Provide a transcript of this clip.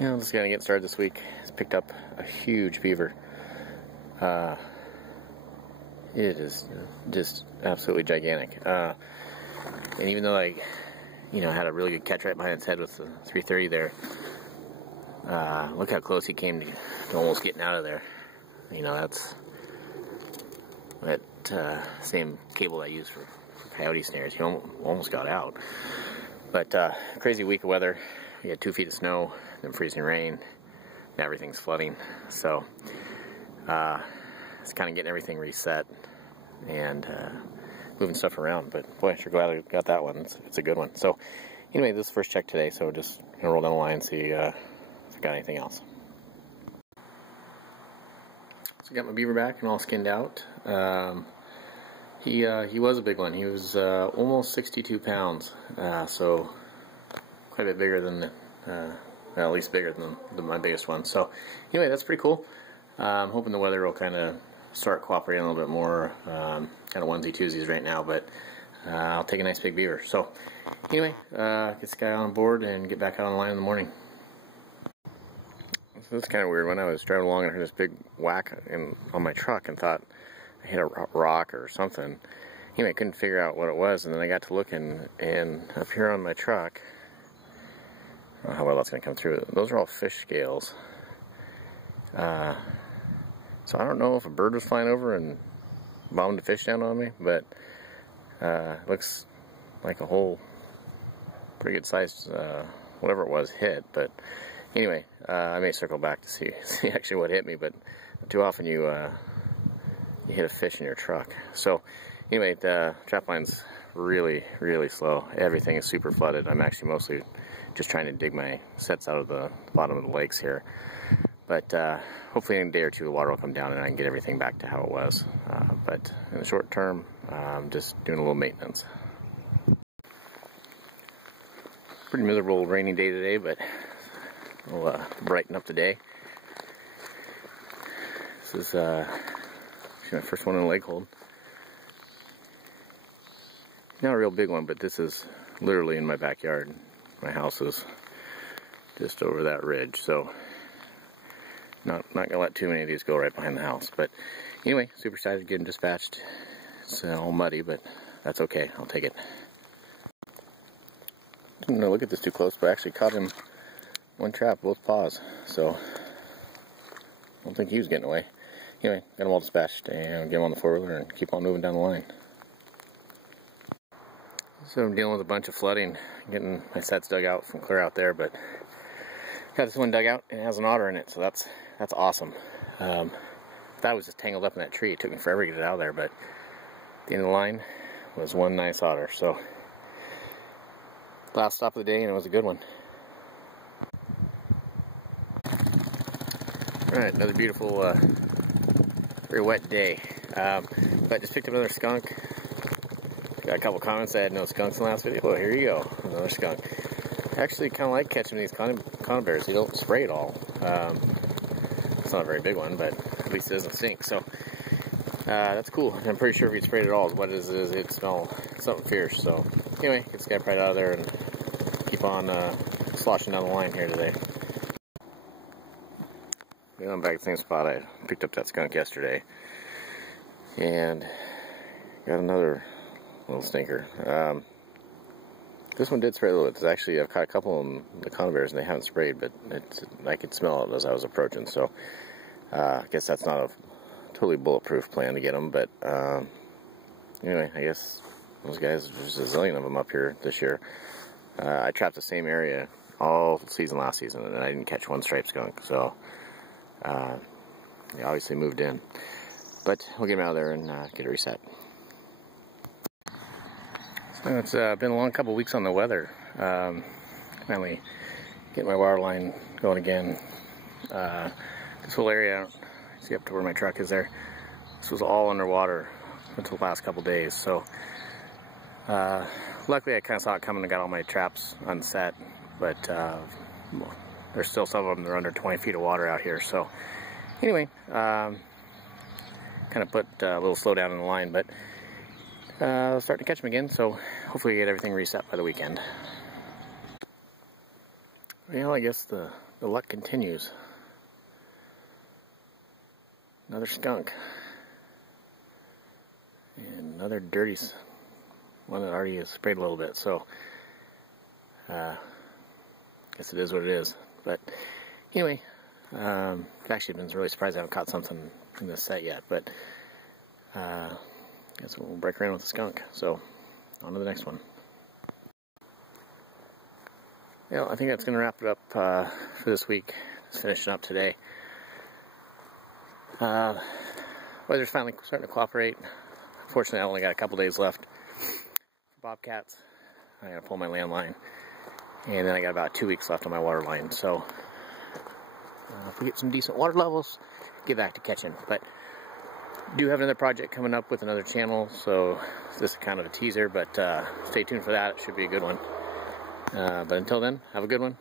Yeah, I'm just gonna get started this week. Just picked up a huge beaver. It is just absolutely gigantic. And even though I, had a really good catch right behind its head with the 330 there, look how close he came to almost getting out of there. That's that same cable I use for coyote snares. He almost got out. But crazy week of weather. We had 2 feet of snow, then freezing rain, and everything's flooding. So it's kind of getting everything reset and moving stuff around. But boy, sure glad I got that one. It's a good one. So anyway, this is the first check today, so just gonna roll down the line and see if I got anything else. So I got my beaver back and all skinned out. He was a big one. He was almost 62 pounds, so quite a bit bigger than well, at least bigger than my biggest one. So anyway, that's pretty cool. I'm hoping the weather will kind of start cooperating a little bit more. Kind of onesie-twosies right now, but I'll take a nice big beaver. So anyway, get this guy on board and get back out on the line in the morning. So it's kind of weird. When I was driving along and heard this big whack on my truck and thought I hit a rock or something. I couldn't figure out what it was, and then I got to looking, and up here on my truck, I don't know how well that's going to come through. Those are all fish scales. So I don't know if a bird was flying over and bombed a fish down on me, but it looks like a whole pretty good sized whatever it was hit. But anyway, I may circle back to see actually what hit me, but too often you hit a fish in your truck. So anyway, the trap line's really slow. Everything is super flooded. I'm actually mostly just trying to dig my sets out of the bottom of the lakes here. But hopefully in a day or two the water will come down and I can get everything back to how it was. But in the short term, I'm just doing a little maintenance. Pretty miserable rainy day today, but we'll brighten up the day. This is my first one in a lake hold. Not a real big one, but this is literally in my backyard. My house is just over that ridge, so not gonna let too many of these go right behind the house. But anyway, super excited to get them dispatched. It's all muddy, but that's okay. I'll take it. Didn't look at this too close, but I actually caught him one trap, both paws. So I don't think he was getting away. Anyway, got them all dispatched and get them on the four-wheeler and keep on moving down the line. So I'm dealing with a bunch of flooding, getting my sets dug out from clear out there, but got this one dug out and it has an otter in it, so that's awesome. Thought it was just tangled up in that tree. It took me forever to get it out of there, but at the end of the line was one nice otter. So last stop of the day, and it was a good one. Alright, another beautiful, very wet day. But just picked up another skunk. Got a couple comments. I had no skunks in the last video. Well, here you go, another skunk. I actually kind of like catching these conifers. They don't spray at all. It's not a very big one, but at least it doesn't stink. So that's cool. I'm pretty sure if you'd sprayed it all, what it is it'd smell something fierce. So anyway, get this guy pried out of there and keep on sloshing down the line here today. I'm back at the same spot. I picked up that skunk yesterday and got another little stinker. This one did spray a little bit. Actually, I've caught a couple of them, the conifers, and they haven't sprayed, but I could smell it as I was approaching. So I guess that's not a totally bulletproof plan to get them, but anyway, I guess those guys, there's a zillion of them up here this year. I trapped the same area all season last season, and I didn't catch one striped skunk, so they obviously moved in. But we'll get them out of there and get it reset. So it's been a long couple weeks on the weather. Finally getting my water line going again. This whole area, see up to where my truck is there, this was all underwater until the last couple days. So luckily I kind of saw it coming and got all my traps unset, but there's still some of them that are under 20 feet of water out here. So anyway, kind of put a little slowdown in the line, but starting to catch them again, so hopefully get everything reset by the weekend. Well, I guess the luck continues. Another skunk. And another dirty one that already has sprayed a little bit, so guess it is what it is. But anyway, I've actually been really surprised I haven't caught something in this set yet, but guess we'll break around with the skunk. So on to the next one. Yeah, I think that's going to wrap it up for this week. Just finishing up today. Weather's finally starting to cooperate. Unfortunately, I only got a couple days left for bobcats. I gotta pull my landline, and then I got about 2 weeks left on my water line. So if we get some decent water levels, get back to catching. But do have another project coming up with another channel, so this is kind of a teaser. But stay tuned for that; it should be a good one. But until then, have a good one.